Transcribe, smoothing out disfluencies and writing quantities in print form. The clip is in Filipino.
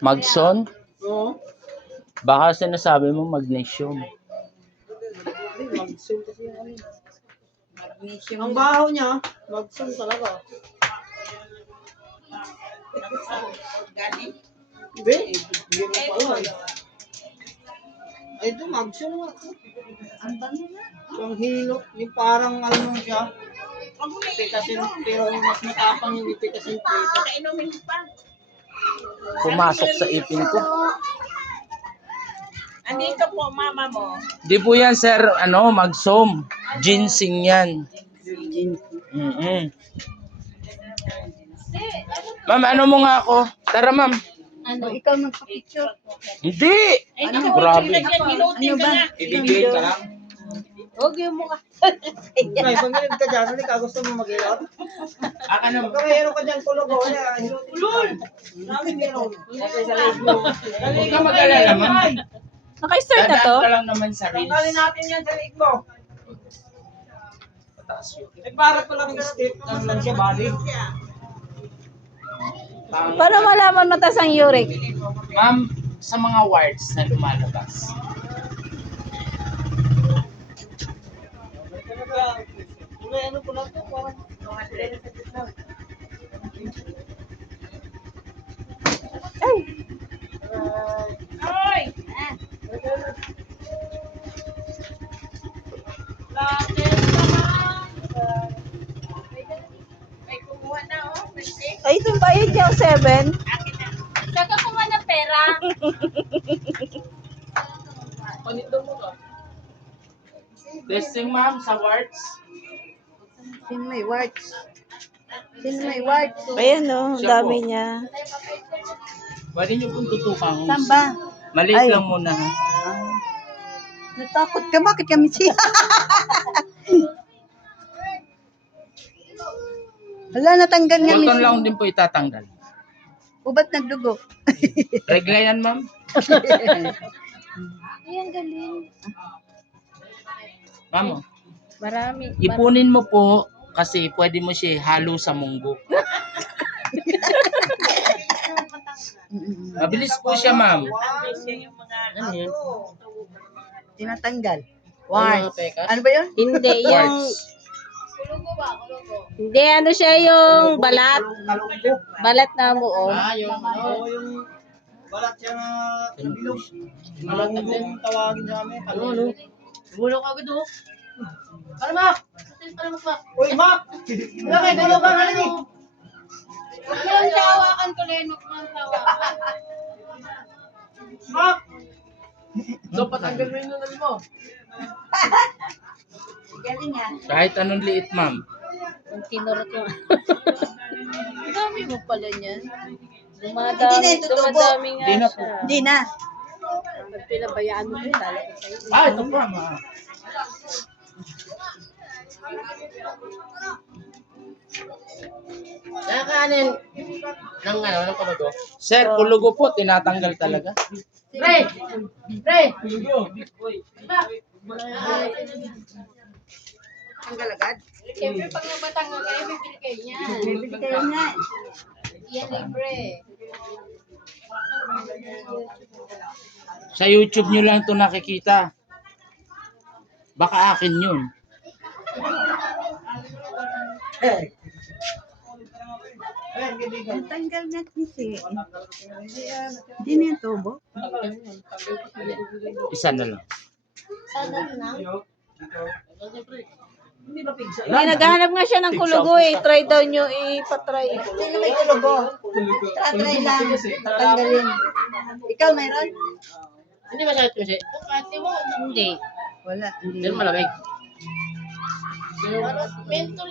Magson? Oo. Baka sinasabi mo magnesium. Magsun kasi yung ano. Magnesium. Ang baho niya, magsun talaga. Organic. Hindi. Hindi mo pala eh. Ay, ito, magsun nga. Ang bango na. Yung hilot, yung parang ano siya. Ipitasin, pero mas matapang yung ipitasin dito. Kainumin mo pa. Pumasok sa ipin ko. Andito po, mama mo. Di po yan, sir, magsom. Ginseng yan. Ma'am, ano mo nga ako? Tara, ma'am. Ano? Ikaw magpa-picture. Hindi! Ay, Ano, hindi ko grabe. Hinutin ka na. Ibigay ka lang. Huwag yung mukha. Ay, pag ganun ka dyan, hindi ka gusto mo mag-hilot? Pag mayroon ka dyan kulog, hilutin ka. Marami meron. Kasi sa live mo. Huwag ka mag-alala, ma'am. Naka-start na to? Dadaan ka lang naman sa reels. Tanggalin natin yan sa live mo. Eh, para pa lang yung step, ano lang siya, bali. Paano malaman matas ang uric? Ma'am, sa mga wards na lumalabas. Ano po lang ito? Parang Ay! Later naman. May kumuha na, oh. Ay, itong bayad niya, 7. Akin na. Saka kumuha ng pera. panito mo ka. Testing, ma'am, sa wards. Sino may warts? Ayan o, ang dami niya. Pwede niyo pong tutukan. Saan ba? Maliit Ay. lang muna, ha? Natakot ka, bakit kami siya? Wala, natanggal nga. Button Miss. lang din po itatanggal. O ba't nagdugo? Regla yan, ma'am. Ayan, galing. Ma'am, oh. Marami. Ipunin mo po kasi pwede mo siya halo sa munggo. Mabilis po siya, ma'am. Yung mga Ano yun? Tinatanggal. Warts. Ano ba yun? Hindi, yung... Hindi, ano siya yung balat. Kalunggo. Balat na mo, oh. Yung Oo, yung balat siya na bilog. Kalunggo yung tawagin sa amin. Kalunggo. Bulok agad, oh. Para, Mak! Para, Mak! Uy, Mak! Wala kayo tulog ka nga eh. Huwag mo lang siya hawakan ko, Len. Huwag mo lang siya hawakan. Mak! So, patanggal mo yung nunal mo. Galing nga. Kahit anong liit, ma'am. Yung kinurot yung... Ang dami mo pala niyan. Dumadami, Hindi na itutubo. dumadami nga Hindi na po. siya. Hindi na. Pag pinabayaan mo rin, lalaki sa'yo. Ito pa, ma'am. Nakakanin ng kamago. Sir, kulugo po, tinatanggal talaga. Pre! Pre! Tanggal agad. Siyempre, pag nabatanggal kayo, bibili kayo niya. Bibili kayo nga. Yan, libre. Sa YouTube nyo lang ito nakikita. Baka akin yun. Natanggal na kasi. Hindi na yung tubo. Isa na lang. Hindi, naghahanap nga siya ng kulugo eh. Try daw nyo, ipatry. Sino may tulugo? Tratry lang. Tatanggalin. Ikaw mayroon? Hindi masakit kasi. Ate mo. Hindi. Wala. Hindi. Pero malamig. Mentol